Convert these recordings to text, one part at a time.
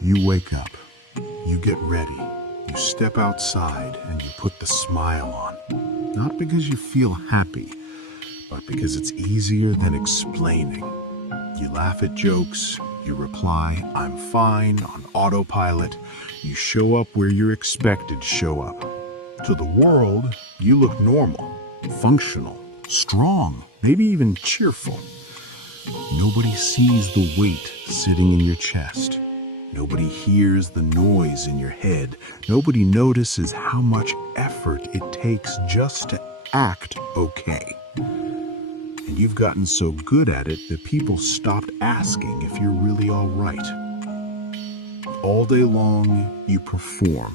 You wake up, you get ready, you step outside, and you put the smile on. Not because you feel happy, but because it's easier than explaining. You laugh at jokes, you reply, "I'm fine," on autopilot. You show up where you're expected to show up. To the world, you look normal, functional, strong, maybe even cheerful. Nobody sees the weight sitting in your chest. Nobody hears the noise in your head. Nobody notices how much effort it takes just to act okay. And you've gotten so good at it that people stopped asking if you're really all right. All day long, you perform.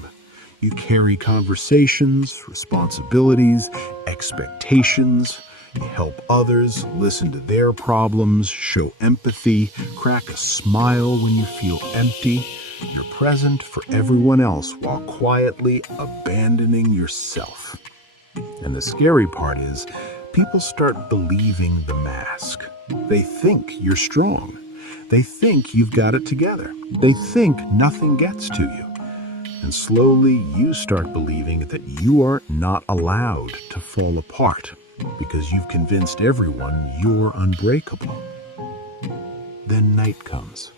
You carry conversations, responsibilities, expectations. You help others, listen to their problems, show empathy, crack a smile when you feel empty. You're present for everyone else while quietly abandoning yourself. And the scary part is, people start believing the mask. They think you're strong. They think you've got it together. They think nothing gets to you. And slowly you start believing that you are not allowed to fall apart, because you've convinced everyone you're unbreakable. Then night comes.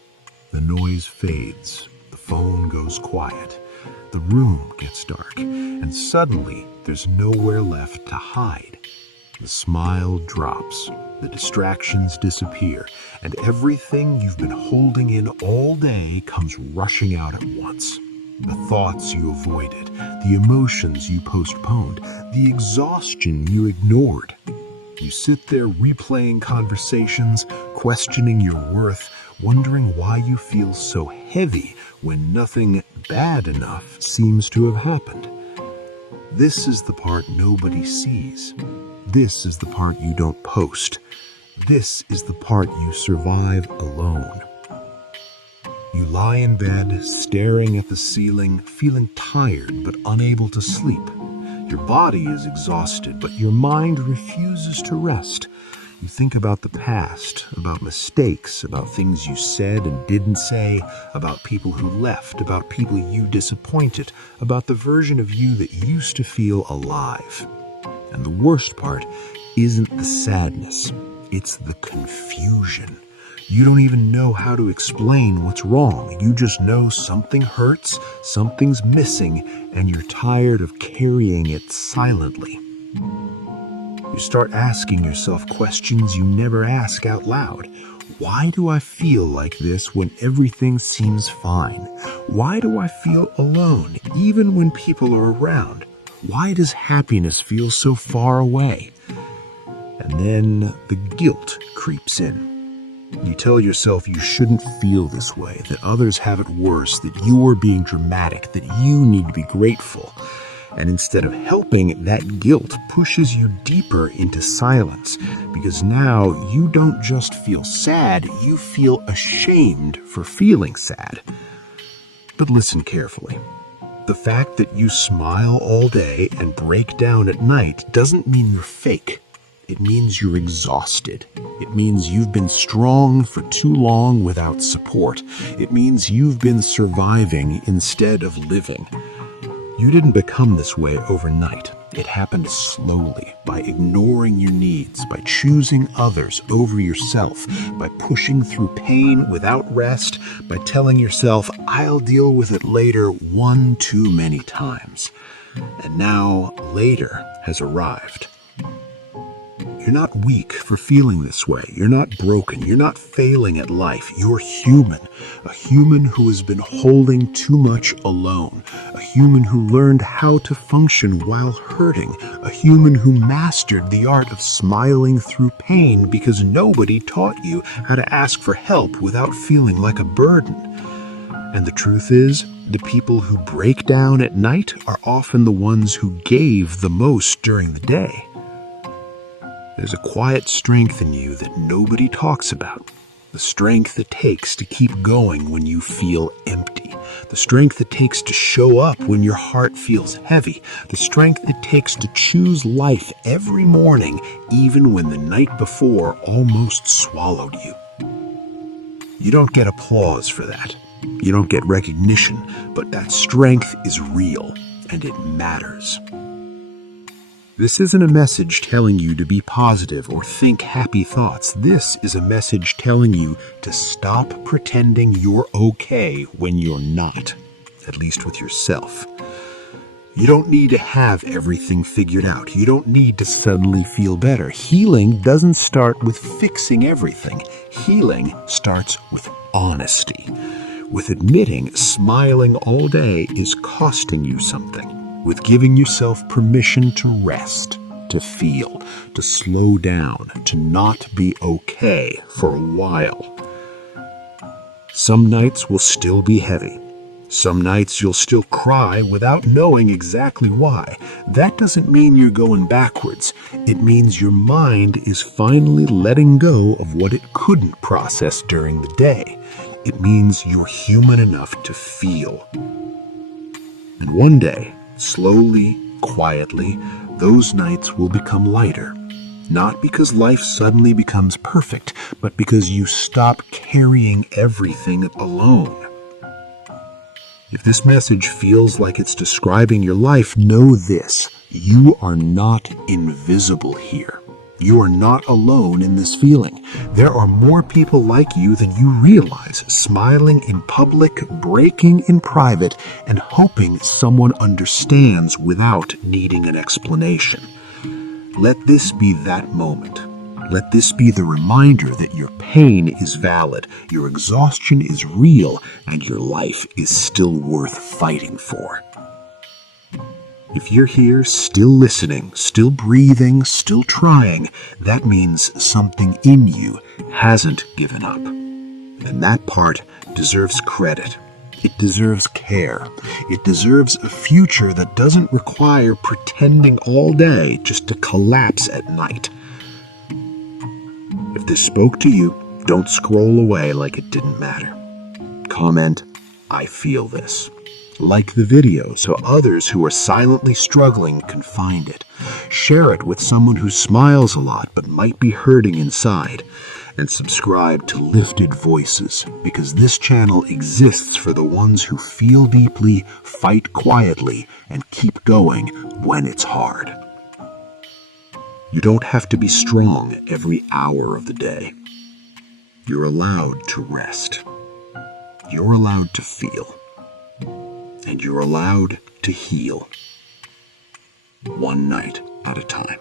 The noise fades. The phone goes quiet. The room gets dark. And suddenly, there's nowhere left to hide. The smile drops. The distractions disappear. And everything you've been holding in all day comes rushing out at once. The thoughts you avoided, the emotions you postponed, the exhaustion you ignored. You sit there replaying conversations, questioning your worth, wondering why you feel so heavy when nothing bad enough seems to have happened. This is the part nobody sees. This is the part you don't post. This is the part you survive alone. You lie in bed, staring at the ceiling, feeling tired but unable to sleep. Your body is exhausted, but your mind refuses to rest. You think about the past, about mistakes, about things you said and didn't say, about people who left, about people you disappointed, about the version of you that used to feel alive. And the worst part isn't the sadness, it's the confusion. You don't even know how to explain what's wrong. You just know something hurts, something's missing, and you're tired of carrying it silently. You start asking yourself questions you never ask out loud. Why do I feel like this when everything seems fine? Why do I feel alone, even when people are around? Why does happiness feel so far away? And then the guilt creeps in. You tell yourself you shouldn't feel this way, that others have it worse, that you're being dramatic, that you need to be grateful. And instead of helping, that guilt pushes you deeper into silence, because now you don't just feel sad, you feel ashamed for feeling sad. But listen carefully. The fact that you smile all day and break down at night doesn't mean you're fake. It means you're exhausted. It means you've been strong for too long without support. It means you've been surviving instead of living. You didn't become this way overnight. It happened slowly, by ignoring your needs, by choosing others over yourself, by pushing through pain without rest, by telling yourself, "I'll deal with it later," one too many times. And now, later has arrived. You're not weak for feeling this way. You're not broken. You're not failing at life. You're human. A human who has been holding too much alone. A human who learned how to function while hurting. A human who mastered the art of smiling through pain because nobody taught you how to ask for help without feeling like a burden. And the truth is, the people who break down at night are often the ones who gave the most during the day. There's a quiet strength in you that nobody talks about. The strength it takes to keep going when you feel empty. The strength it takes to show up when your heart feels heavy. The strength it takes to choose life every morning, even when the night before almost swallowed you. You don't get applause for that. You don't get recognition, but that strength is real, and it matters. This isn't a message telling you to be positive or think happy thoughts. This is a message telling you to stop pretending you're okay when you're not, at least with yourself. You don't need to have everything figured out. You don't need to suddenly feel better. Healing doesn't start with fixing everything. Healing starts with honesty, with admitting smiling all day is costing you something, with giving yourself permission to rest, to feel, to slow down, to not be okay for a while. Some nights will still be heavy. Some nights you'll still cry without knowing exactly why. That doesn't mean you're going backwards. It means your mind is finally letting go of what it couldn't process during the day. It means you're human enough to feel. And one day, slowly, quietly, those nights will become lighter. Not because life suddenly becomes perfect, but because you stop carrying everything alone. If this message feels like it's describing your life, know this: you are not invisible here. You are not alone in this feeling. There are more people like you than you realize, smiling in public, breaking in private, and hoping someone understands without needing an explanation. Let this be that moment. Let this be the reminder that your pain is valid, your exhaustion is real, and your life is still worth fighting for. If you're here, still listening, still breathing, still trying, that means something in you hasn't given up. And that part deserves credit. It deserves care. It deserves a future that doesn't require pretending all day just to collapse at night. If this spoke to you, don't scroll away like it didn't matter. Comment, "I feel this." Like the video so others who are silently struggling can find it. Share it with someone who smiles a lot but might be hurting inside. And subscribe to Lifted Voices, because this channel exists for the ones who feel deeply, fight quietly, and keep going when it's hard. You don't have to be strong every hour of the day. You're allowed to rest. You're allowed to feel. And you're allowed to heal. One night at a time.